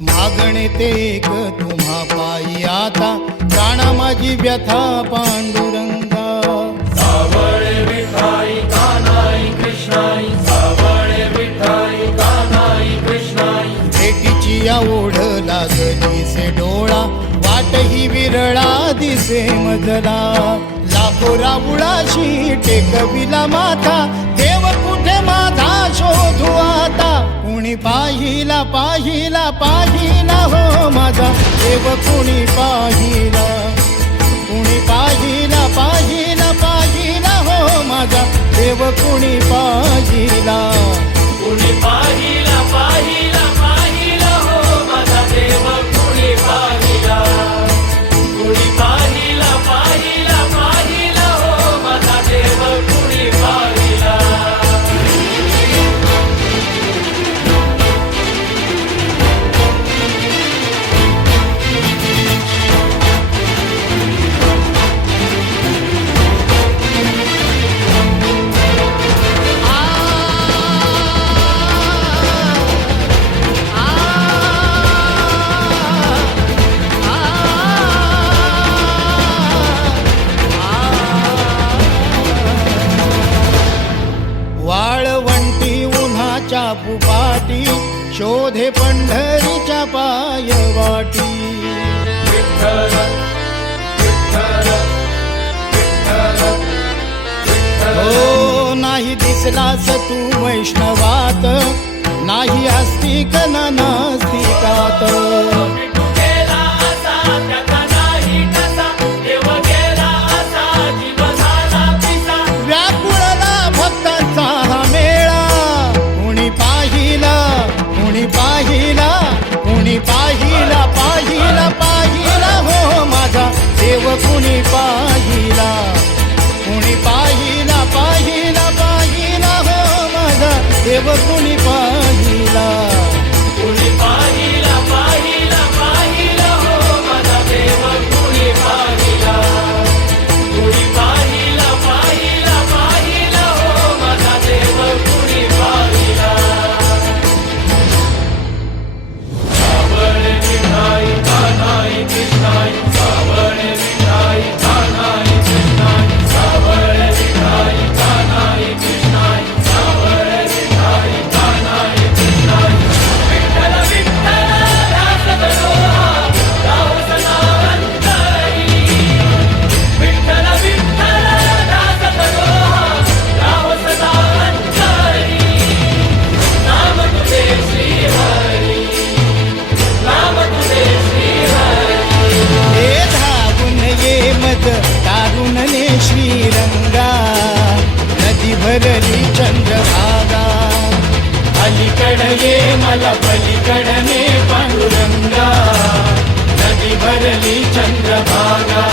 मागणे ते एक तुम्हा पायी आता, जाणा माझी व्यथा पांडुरंगा. सावळे विठाई कानाई कृष्णाई, सावळे विठाई कानाई कृष्णाई. भेटीची या ओढ लागली से डोळा, वाट ही विरळा दिसे मजला. लाखो राऊळाशी टेकविला माथा, देव कुठे माझा शोधू आता. कुणी पाहिला पाहिला पाहिला हो माझा देव, कुणी पाहिला. कुणी पाहिला पाहिला पाहिला हो माझा देव, कुणी पाहिला. कुणी पाहिला पाहिला पाहिला हो माझा देव, कुणी पाहिला. कुणी पाहिला पाहिला पाहिला हो माझा देव, कुणी पाहिला. वाळवंटी उन्हाच्या पुपाटी, शोधे पंढरीच्या पायवाटी. विठ्ठल विठ्ठल विठ्ठल विठ्ठल. हो नाही दिसलास तू वैष्णवात, नाही आस्तिक ना नास्तिकात. विठू गेला असा त्याचा नाही कसा, देव गेला असा जीव झाला पिसा. व्याकुळला भक्तांचा हा मेळा, कुणी पाहिला कुणी पाहिला. कुणी पाहिला पाहिला पाहिला हो माझा देव, कुणी पाहिला. कुणी पाहिला पाहिला पाहिला हो माझा देव, कुणी पाहिला. कुणी पाहिला पाहिला पाहिला हो माझा देव, कुणी पाहिला. कुणी पाहिला पाहिला पाहिला हो माझा देव, कुणी पाहिला. सावळे विठाई कानाई कृष्णाई, सावळे विठाई कानाई कृष्णाई, सावळे विठाई कानाई कृष्णाई, सावळे विठाई कानाई कृष्णाई. विठ्ठल विठ्ठल दास गणोहा, राहो सदा अंतरी. विठ्ठल विठ्ठल दास गणोहा, राहो सदा अंतरी. नाम तुझे श्री हरी, नाम तुझे श्री हरी. हे धावून ये मद तारुणने श्रीरंगा, नदी भरली चंद्रभागा. अलीकड ये मला पलीकडने पांडुरंगा, नदी भरली चंद्रभागा.